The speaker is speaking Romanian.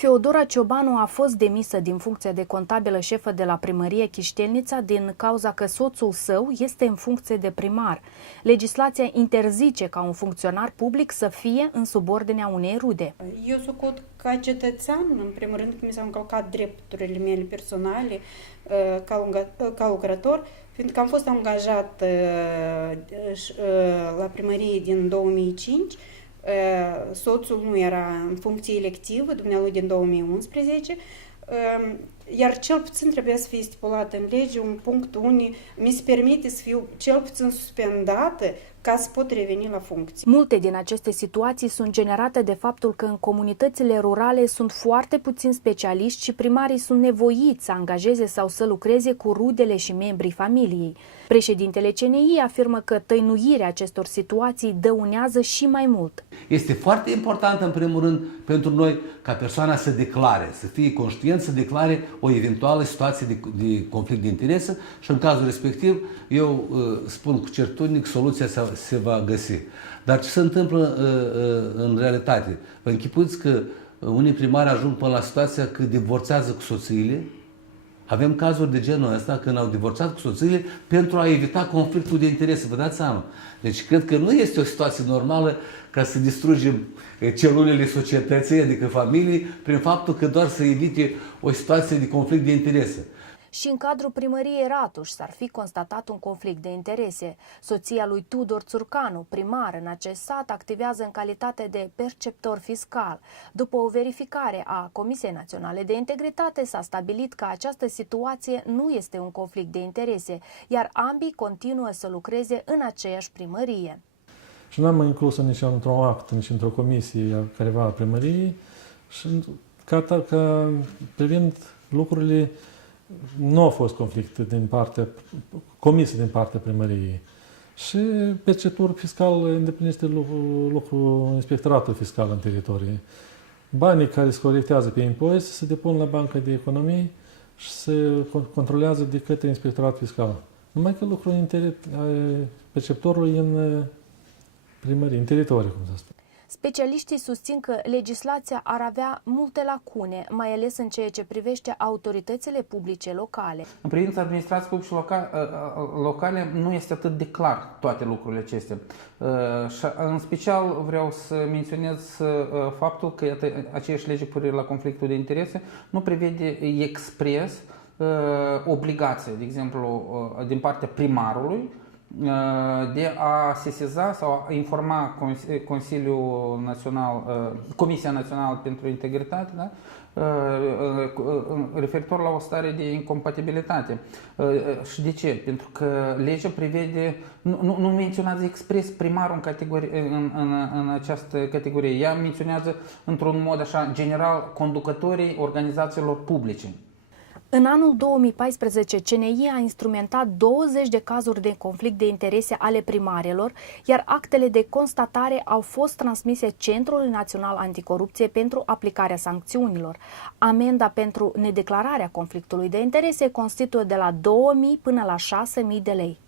Feodora Ciobanu a fost demisă din funcția de contabilă șefă de la primărie Chiștelnița din cauza că soțul său este în funcție de primar. Legislația interzice ca un funcționar public să fie în subordinea unei rude. Eu socot ca cetățean, în primul rând, că mi s-au încălcat drepturile mele personale ca lucrător, fiindcă am fost angajat la primărie din 2005, soțul nu era în funcție electivă, dumnealui din 2011, iar cel puțin trebuie să fie stipulat în lege un punct unde mi se permite să fiu cel puțin suspendată ca să pot reveni la funcție. Multe din aceste situații sunt generate de faptul că în comunitățile rurale sunt foarte puțini specialiști și primarii sunt nevoiți să angajeze sau să lucreze cu rudele și membrii familiei. Președintele CNI afirmă că tăinuirea acestor situații dăunează și mai mult. Este foarte important, în primul rând, pentru noi ca persoana să declare, să fie conștient, să declare o eventuală situație de conflict de interese și în cazul respectiv, eu spun cu certitudine că soluția se va găsi. Dar ce se întâmplă în realitate? Vă închipuiți că unii primari ajung până la situația că divorțează cu soțiile. Avem cazuri de genul ăsta când au divorțat cu soțiile pentru a evita conflictul de interese, vă dați seama. Deci cred că nu este o situație normală ca să distrugem celulele societății, adică familiei, prin faptul că doar să evite o situație de conflict de interese. Și în cadrul primăriei Ratuș s-ar fi constatat un conflict de interese. Soția lui Tudor Țurcanu, primar în acest sat, activează în calitate de perceptor fiscal. După o verificare a Comisiei Naționale de Integritate, s-a stabilit că această situație nu este un conflict de interese, iar ambii continuă să lucreze în aceeași primărie. Și n-am inclus nici într-un act, nici într-o comisie a careva primăriei și ca privind lucrurile, nu a fost conflict din partea comisie din partea primăriei. Și perceptorul fiscal îndeplinește lucrul inspectoratul fiscal în teritorie. Banii care se colectează pe impozit se depun la Banca de Economie și se controlează de către inspectoratul fiscal. Numai că lucrul perceptorului în primărie, în teritorie, cum să spun. Specialiștii susțin că legislația ar avea multe lacune, mai ales în ceea ce privește autoritățile publice locale. În privința administrației publice locale nu este atât de clar toate lucrurile acestea. Și în special vreau să menționez faptul că aceeași lege cu privire la conflictul de interese nu prevede expres obligație, de exemplu, din partea primarului, de a sesiza sau a informa Consiliul Național, Comisia Națională pentru Integritate, da? Referitor la o stare de incompatibilitate. Și de ce? Pentru că legea prevede, nu menționează expres primarul în această categorie. Ea menționează într-un mod așa general conducătorii organizațiilor publice. În anul 2014, CNI a instrumentat 20 de cazuri de conflict de interese ale primarilor, iar actele de constatare au fost transmise Centrului Național Anticorupție pentru aplicarea sancțiunilor. Amenda pentru nedeclararea conflictului de interese constituie de la 2.000 până la 6.000 de lei.